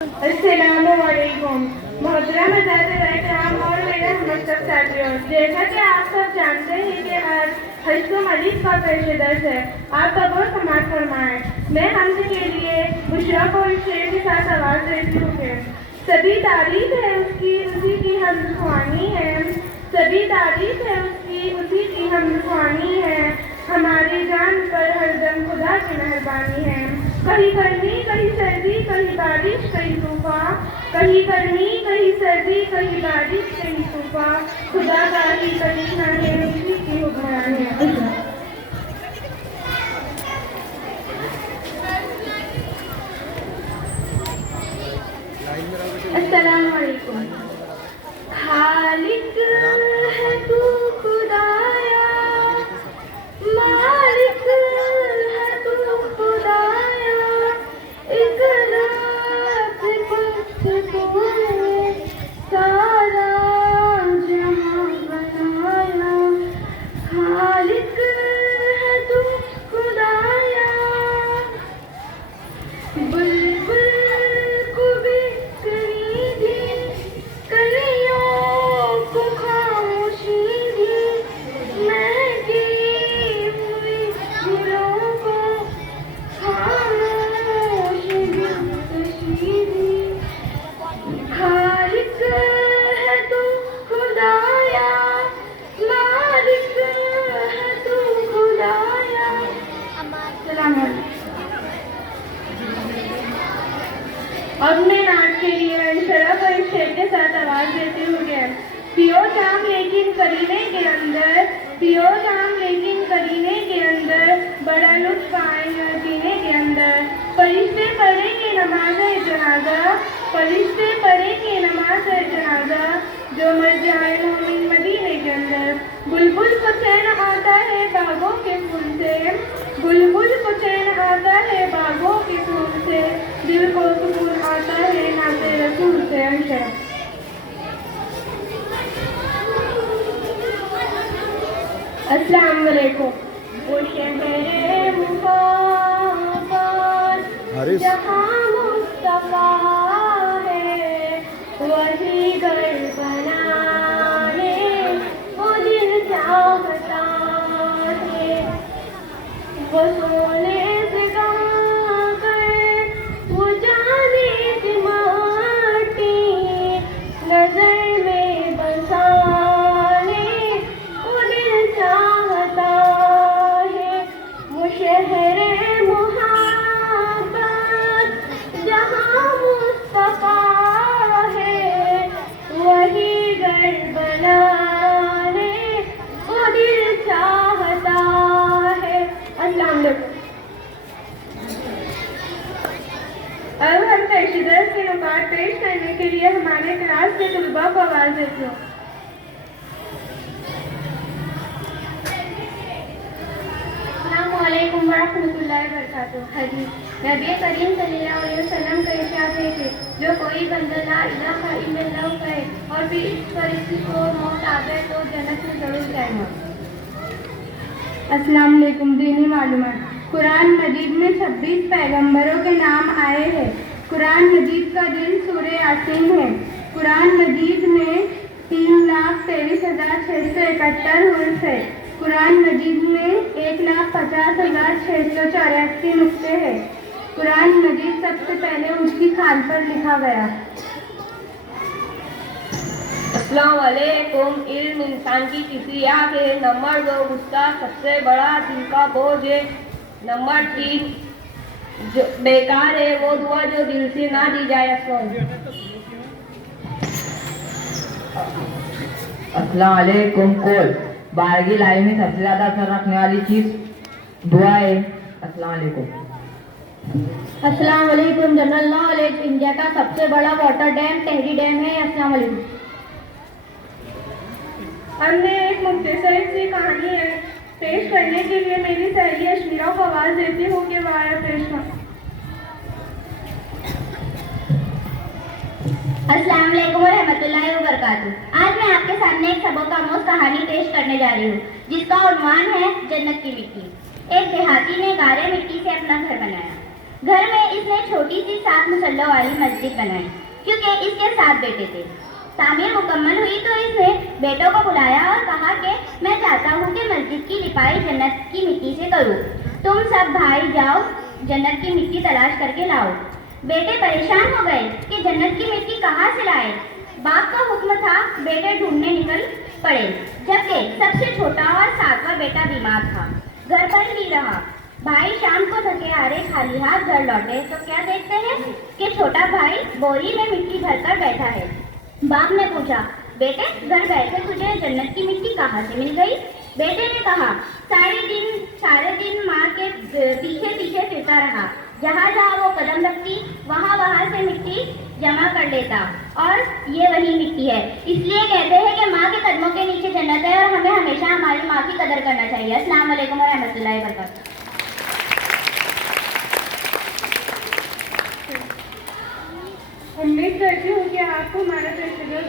अस्सलामुअलैकुम मोहतरम हज़रात और मेरे हमसब साथियों, जैसा कि आप सब जानते हैं कि आज हज़्ज़ो मलीक का पेश दर्ज है। आप कबूल समाअत फरमाएं। मैं हमसे के लिए बुशरा को इस शेर के साथ आवाज़ देती हूँ कि सभी तारीफ है उसकी, उसी की हम जुबानी है। सभी तारीफ है उसकी, उसी की हम जुबानी है। हमारी जान पर हरदम खुदा की मेहरबानी है। कहीं गर्मी कहीं सर्दी, कहीं बारिश कहीं तूफान, कहीं गर्मी कहीं सर्दी, कहीं बारिश कहीं तूफान, खुदा का ही करिश्मा है, उसी की हुक्मरानी है। अस्सलाम वालेकुम। खालिक है तू खुदाया, मालिक है तू खुदाया, एक रात कुछ तूने सारा जहां बनाया। खालिक है तू खुदाया, बुलबुल को भी करी दी, कलियों को खामोशी दी, महकी हुई दिलों को खामोश दिलकशी दी। खालिक है तू खुदाया, मालिक है तू खुदाया। सलाम अलैकुम। अब मैं नाच के लिए शराब और शेर के साथ आवाज देती हूँ कि पियो जाम लेकिन करीने के अंदर, पियो जाम लेकिन करीने के अंदर, बड़ा लुत्फ आएगा जीने के अंदर। फरिश्ते पढ़ेंगे नमाज जनाजा, फरिश्ते पढ़ेंगे नमाज जनाजा, जो मर जाए मोमिन मदीने के अंदर। बुलबुल को चैन आता है बागों के फूल से, बुलबुल को चैन आता है बागों के फूल से, दिल को सुकून आता है नाते रसूल से। अस्सलाम वालेकुम। वो शहरे मुबारक जहाँ मुस्तफा है, वही घर बनाने वो दिल चाहता है। वो सोने से कहाँ गए, वो जाने की माटी, नजर में बसाने वो दिल चाहता है। वो शहरे मोहब्बत जहाँ मुस्तफा है, वही घर बनाने वो दिल चाहता है। अस्सलाम वालेकुम। अब हम पेशेदर्स के नुकात पेश करने के लिए हमारे क्लास के तलबा को आवाज़ देती हूँ। अस्सलामुअलैकुम वरहमतुल्लाहि वबरकातुहू। हदीस नबी करीम सल्लल्लाहु अलैहि वसल्लम का इरशाद है कि जो कोई बंदा ला इलाहा इल्लल्लाह कहे और फिर इस पर इसको मौत आ जाए तो जन्नत में जरूर जाएगा। अस्सलाम वालेकुम। दीनी मालूमात। कुरान मजीद में 26 पैगंबरों के नाम आए हैं। कुरान मजीद का दिल सूरह यासीन है। कुरान मजीद में 3,23,671 हुर्फ है। कुरान मजीद में 1,50,684 नुक्ते हैं। कुरान मजीद सबसे पहले उसकी खाल पर लिखा गया। अस्सलाम वालेकुम। इल्म इंसान की किसी आँख है। नंबर 2 उसका सबसे बड़ा दिल का बोझ है। नंबर 3 जो बेकार है वो दुआ जो दिल से ना दी जाए। अस्सलाम वालेकुम। कोल 12वीं लाइन में सबसे ज्यादा असर रखने वाली चीज दुआ है। अस्सलाम वालेकुम। अस्सलाम वालेकुम। General knowledge. इंडिया का सबसे बड़ा वाटर डैम टेहरी डैम है। अस्सलाम वालेकुम। हमने एक मुख्तसर सी कहानी है पेश करने के लिए मेरी सहेली अशमीरा को आवाज़ देती हूँ कि वह आया पेश कर। अस्सलाम वालेकुम रहमतुल्लाहि व बरकातुहू। आज मैं आपके सामने एक सबक आमोज कहानी पेश करने जा रही हूँ जिसका उन्वान है जन्नत की मिट्टी। एक देहाती ने गारे मिट्टी से अपना घर बनाया। घर में इसने छोटी सी 7 मुसल्लों वाली मस्जिद बनाई क्योंकि इसके 7 बेटे थे। तामीर मुकम्मल हुई तो इसने बेटों को बुलाया और कहा कि मैं चाहता हूँ कि मस्जिद की लिपाई जन्नत की मिट्टी से करूँ। तुम सब भाई जाओ जन्नत की मिट्टी तलाश करके लाओ। बेटे परेशान हो गए कि जन्नत की मिट्टी कहाँ से लाए। बाप का हुक्म था, बेटे ढूंढने निकल पड़े, जबकि सबसे छोटा और 7वां बेटा बीमार था, घर पर ही रहा। भाई शाम को थके हारे खाली हाथ घर लौटे तो क्या देखते हैं कि छोटा भाई बोरी में मिट्टी भरकर बैठा है। बाप ने पूछा, बेटे घर बैठे तुझे जन्नत की मिट्टी कहाँ से मिल गई? बेटे ने कहा, सारे दिन माँ के पीछे पीछे फिरता रहा, जहाँ जहाँ वो कदम रखती वहाँ से मिट्टी जमा कर लेता और ये वही मिट्टी है। इसलिए कहते हैं कि माँ के कदमों के नीचे जन्नत है और हमें हमेशा हमारी माँ की कदर करना चाहिए। अस्सलाम वालेकुम व रहमतुल्लाहि व बरकातुहू। उम्मीद करती हूँ कि आपको हमारा पेशेवर